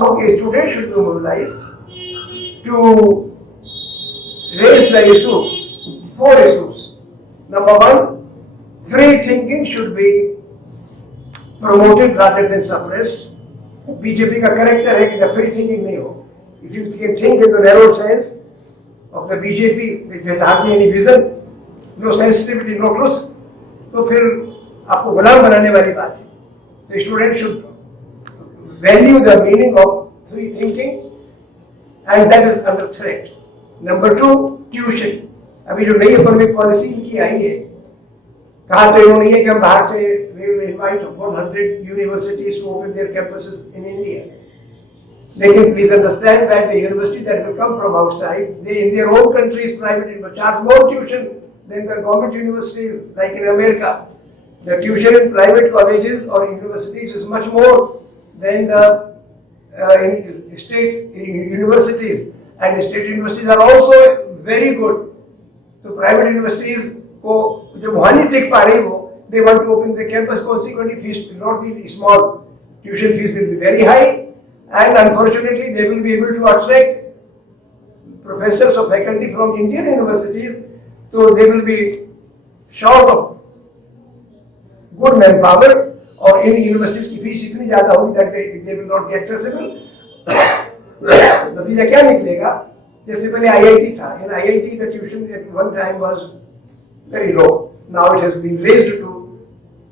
Okay, students should be mobilized to raise the issue, four issues. Number one, free thinking should be promoted rather than suppressed. BJP का करेक्टर है कि free thinking नहीं हो. If you can think in the narrow sense of the BJP, which has hardly any vision, no sensitivity, no truth, तो फिर आपको गुलाम बनाने वाली बात है. The student should value the meaning of free thinking, and that is under threat. Number two, tuition. अभी जो नई इकोनॉमिक पॉलिसी इनकी आई है, कहा तो इन्होंने ये कि हम बाहर से we will invite 100 universities to open their campuses in India. लेकिन please understand that the university that will come from outside, they in their own countries private will charge more tuition than the government universities like in America. The tuition in private colleges or universities is much more than the in state universities, and state universities are also very good. So private universities को जब वहाँ नहीं टिक पा रही वो, they want to open the campus. Consequently, fees will not be small. Tuition fees will be very high, and unfortunately, they will be able to attract professors or faculty from Indian universities. So they will be short of good manpower, और इन यूनिवर्सिटीज की फीस इतनी ज्यादा होगी that they will not be accessible. नतीजा क्या निकलेगा? जैसे पहले IIT था, in IIT the tuition at one time was very low. Now it has been raised to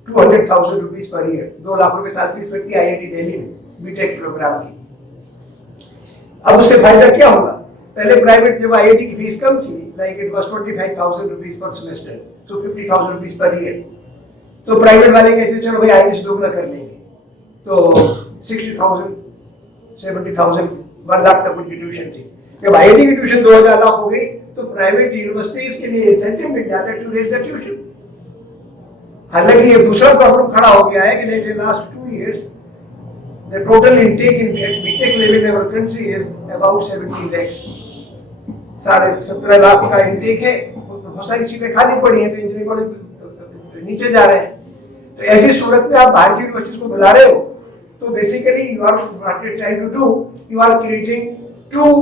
200,000 rupees per year. 2 लाख रुपए साल फीस लगती है IIT दिल्ली में बीटेक प्रोग्राम की. अब उससे फायदा क्या होगा? पहले प्राइवेट जब IIT की फीस कम थी, like it was 25,000 rupees per semester, so 50,000 rupees per year. तो प्राइवेट वाले कहते चलो भाई IIT से दोगुना कर लेंगे, तो 60,000, 70,000, 1 लाख तक उनकी ट्यूशन थी. जब IIT की ट्यूशन 2,000 लाख हो गई, तो प्राइवेट यूनिवर्सिटीज के लिए इंसेंटिव मिल जाता है टू रेज द ट्यूशन. हालांकि ये दूसरा प्रॉब्लम खड़ा हो गया है कि in the last 2 years the total intake in BTech level in our country is about 17 lakhs. 17.5 लाख का इंटेक है. बहुत सारी सीटें खाली पड़ी हैं, तो इंजीनियरिंग कॉलेज नीचे जा रहे हैं. तो ऐसी सूरत में आप बाहर की यूनिवर्सिटीज को बुला रहे हो, तो basically you are trying to do, you are creating 2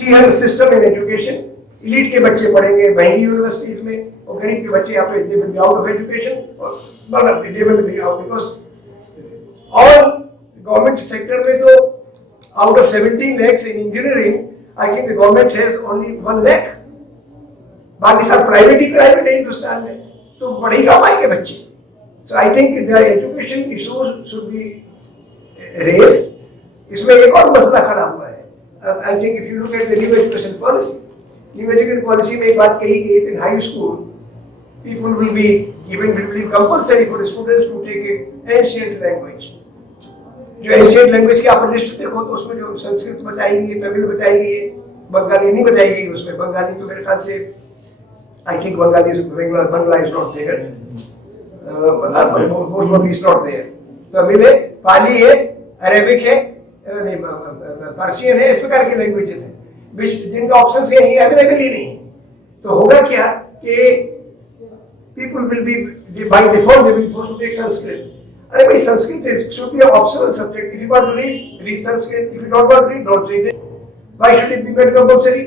tier system in education. Elite के बच्चे पढ़ेंगे महंगी यूनिवर्सिटीज में, और गरीब के बच्चे यहाँ पे they will be out of education, और they will be out because all government sector में तो out of 17 lakhs in engineering, I think the government has only 1 lakh. बाकी सब प्राइवेट ही प्राइवेट है हिंदुस्तान में, तो बड़ी कम आएंगे बच्चे. So I think the education issues should be raised. इसमें एक और मसला खड़ा हुआ है. I think if you look at the new education policy, new education policy में एक बात कही गई है in high school, people will be compulsory for the students to take an ancient language. जो ancient language की आप लिस्ट देखो तो उसमें जो संस्कृत बताई गई है, तमिल बताई गई है, बंगाली नहीं बताई गई उसमें. बंगाली तो मेरे ख्याल से I think Bangla is not there. Most is not there. Tamil है, पाली है, अरेबिक है, पर्शियन है, इस प्रकार की लैंग्वेजेस हैं जिनका ऑप्शन यही अवेलेबल ही नहीं. तो होगा क्या कि people will be by default they will force to take Sanskrit. अरे भाई Sanskrit should be an optional subject. If you want to read Sanskrit. If you don't want to read, don't read it. Why should it be made compulsory?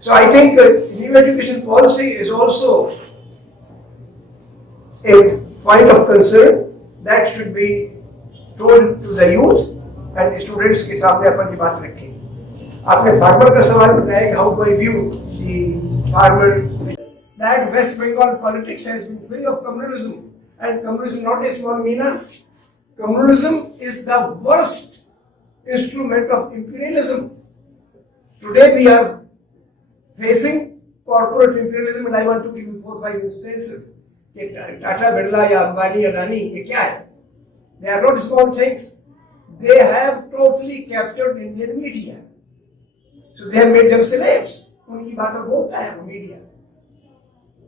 So I think new education policy is also a point of concern that should be told to the youth and the students के सामने अपन ये बात रखें. आपने फार्मर का सवाल बताया कि how do I view the farmer? That West Bengal politics has been free of communalism, and communism not a small menace. Communalism is the worst instrument of imperialism. Today we are facing corporate imperialism, and I want to give you 4-5 instances. Tata, Birla, या Ambani, Adani, ये क्या है? They are not small things. They have totally captured Indian media. So they have made them slaves. उनकी बातों बोलता है वो media.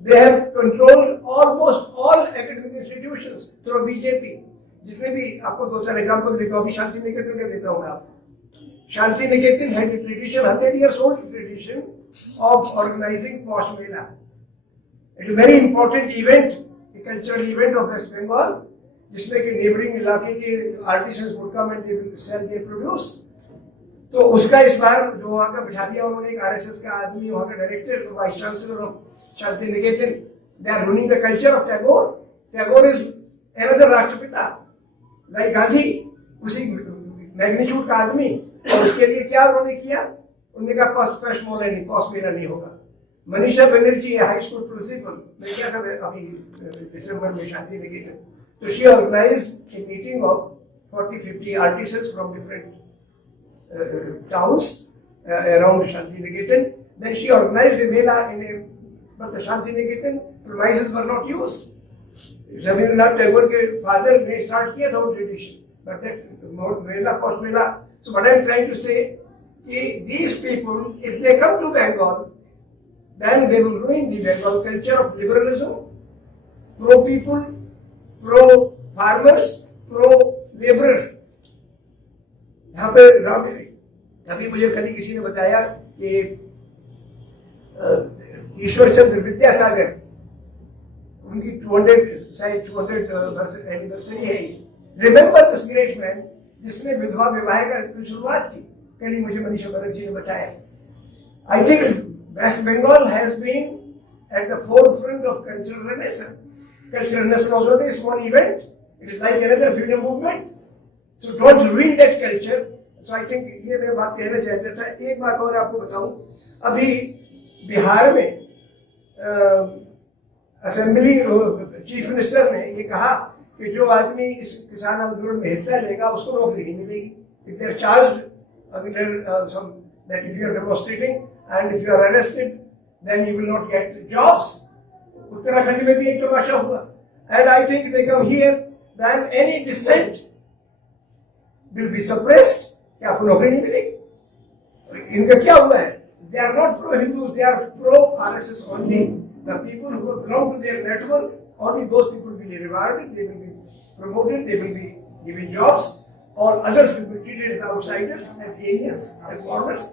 They have controlled almost all academic institutions through BJP. जितने भी आपको 2-4 एग्जाम्पल देता हूँ, अभी शांति निकेतन का देता हूँ मैं आपको. शांति Niketan had a tradition, 100 years old tradition of organizing Posh Mela. It is a very important event, a cultural event of West Bengal. जिसमें कि नेबरिंग इलाके के artisans would come and they will sell their produce. तो उसका इस बार जो वहाँ का बिठा दिया उन्होंने, एक आरएसएस का आदमी, वहाँ का director, vice chancellor of Shanti Niketan, they are ruling the culture of Tagore. Tagore is another राष्ट्रपिता लाइक गांधी, उसी मैग्नीट्यूड का आदमी। और उसके लिए क्या उन्होंने किया, उन्होंने कहा पॉस्ट मेला नहीं होगा। Manisha Banerjee high school principal, मैं क्या था अभी दिसंबर में शांति निकेतन, तो she organized a meeting of 40-50 artisans from different towns around Shanti Niketan. Then she organized a mela but the Shanti Niketan premises were not used. Rabindranath Tagore के father ने start किया था वो tradition, but that mela, post mela. So what I am trying to say, these people, if they come to Bengal, then they will ruin the Bengal culture of liberalism, pro people, pro farmers, pro laborers. यहाँ पे अभी मुझे कल किसी ने बताया कि ईश्वर चंद्र विद्यासागर, उनकी 200 एनिवर्सरी है। रिमेंबर दिस ग्रेट मैन जिसने विधवा विवाह का शुरुआत की, कल ही मुझे मनीषा बनर्जी ने बताया। I think West Bengal has been at the forefront of cultural renaissance. Cultural renaissance was not a small event, it is like another freedom movement. So don't ruin that culture. So I think ये मैं बात कहना चाहता था। एक बात और आपको बताऊं, अभी बिहार में असेंबली चीफ मिनिस्टर ने ये कहा कि जो आदमी इस किसान आंदोलन में हिस्सा लेगा उसको नौकरी नहीं मिलेगी। If they are charged that if you are demonstrating and if you are arrested, then you will not get jobs. Uttarakhand में भी एक तमाशा हुआ। And I think they come here, then any dissent will be suppressed, कि आपको नौकरी नहीं मिलेगी। इनका क्या हुआ है? They are not pro-Hindus, they are pro-RSS only. The people who belong to their network, only those people will be rewarded, they will be promoted, they will be given jobs, or others will be treated as outsiders, as aliens, as foreigners.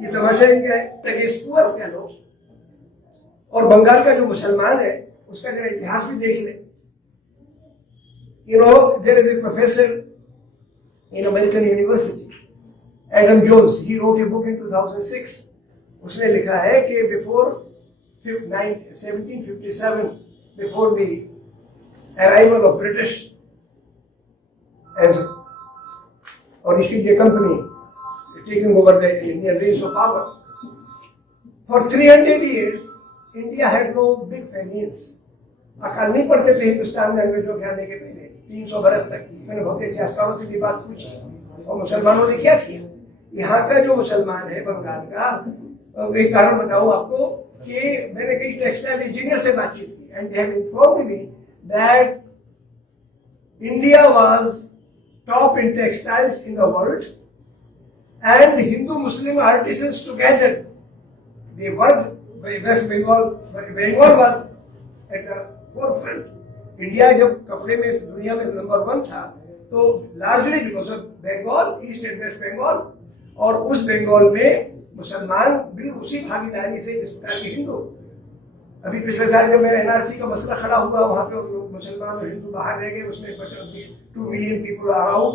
ये तमाशा इनका है। Against poor fellows। और बंगाल का जो मुसलमान है उसका जरा इतिहास भी देख ले। You know, there is a professor in American University, Adam Jones, he wrote a book in 2006. उसने लिखा है कि before 1757, before the arrival of British as or East India Company taking over the Indian reins of power, for 300 years India had no big famines. अकाल नहीं पड़ते थे हिंदुस्तान में अंग्रेजों के आने के पहले 300 बरस तक। मैंने बहुत इतिहासकारों से भी बात पूछी, और मुसलमानों ने क्या किया। यहाँ का जो मुसलमान है बंगाल का, एक कारण बताऊं आपको कि मैंने कई टेक्सटाइल इंजीनियर से बातचीत की, and they have informed me that India was top in textiles in the world, and Hindu Muslim artisans together they work. West Bengal was at the forefront. India जब कपड़े में दुनिया में नंबर 1 था, तो largely because of Bengal, east and West Bengal. और उस बंगाल में मुसलमान बिल्कुल उसी भागीदारी से जिस प्रकार के हिंदू। अभी पिछले साल जब एनआरसी का मसला खड़ा हुआ, वहाँ पे मुसलमान और हिंदू बाहर रह गए, उसमें 2 million people are out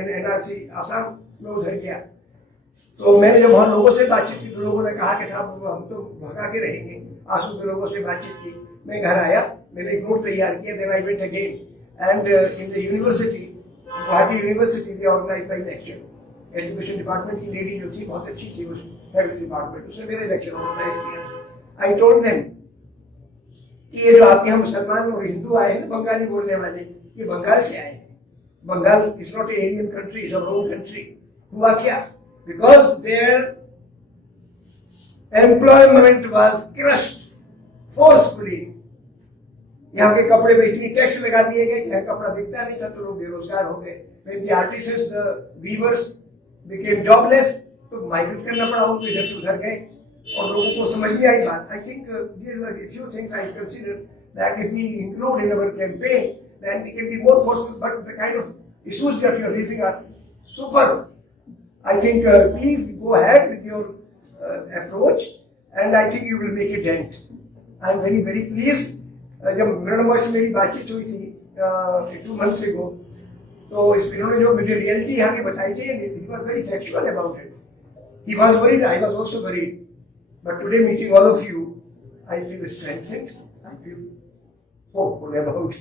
in NRC. Assam में उधर गया, तो मैंने जब वहाँ लोगों से बातचीत की तो लोगों ने कहा कि साहब हम तो भगा के रहेंगे। आंसू के लोगों से बातचीत की, मैं घर आया, मैंने एक नोट तैयार किया, then I went again and in the university, Guwahati university they organize my lecture. Education department की लेडी जो थी बहुत अच्छी थी, उस हेड डिपार्टमेंट, उसने मेरे लेक्चर ऑर्गेनाइज किया। आई टोल्ड देम कि ये जो आपके यहाँ मुसलमान और हिंदू आए हैं बंगाली बोलने वाले, ये बंगाल से आए हैं। Bengal is not a alien country, is our own country. हुआ क्या? Because their employment was crushed forcefully. यहाँ के कपड़े में इतनी टैक्स लगा दिए गए कि यहाँ कपड़ा बिकता नहीं था, तो लोग बेरोजगार हो गए। When the artisans, the weavers became jobless, तो माइग्रेट करना पड़ा, उनको इधर से उधर गए और लोगों को समझ में आई बात। I think these are a few things I consider that if we include in our campaign, then we can be more forceful. But the kind of issues that you are raising are superb. I think please go ahead with your approach, and I think you will make a dent. I am very, very pleased जब मृणमय से मेरी बातचीत हुई थी 2 months ago, तो इन्होंने जो मुझे रियलिटी यहाँ की बताई थी, he was very factual about it. He was worried, I was also worried. But today, meeting all of you, I feel strengthened. I feel hopeful about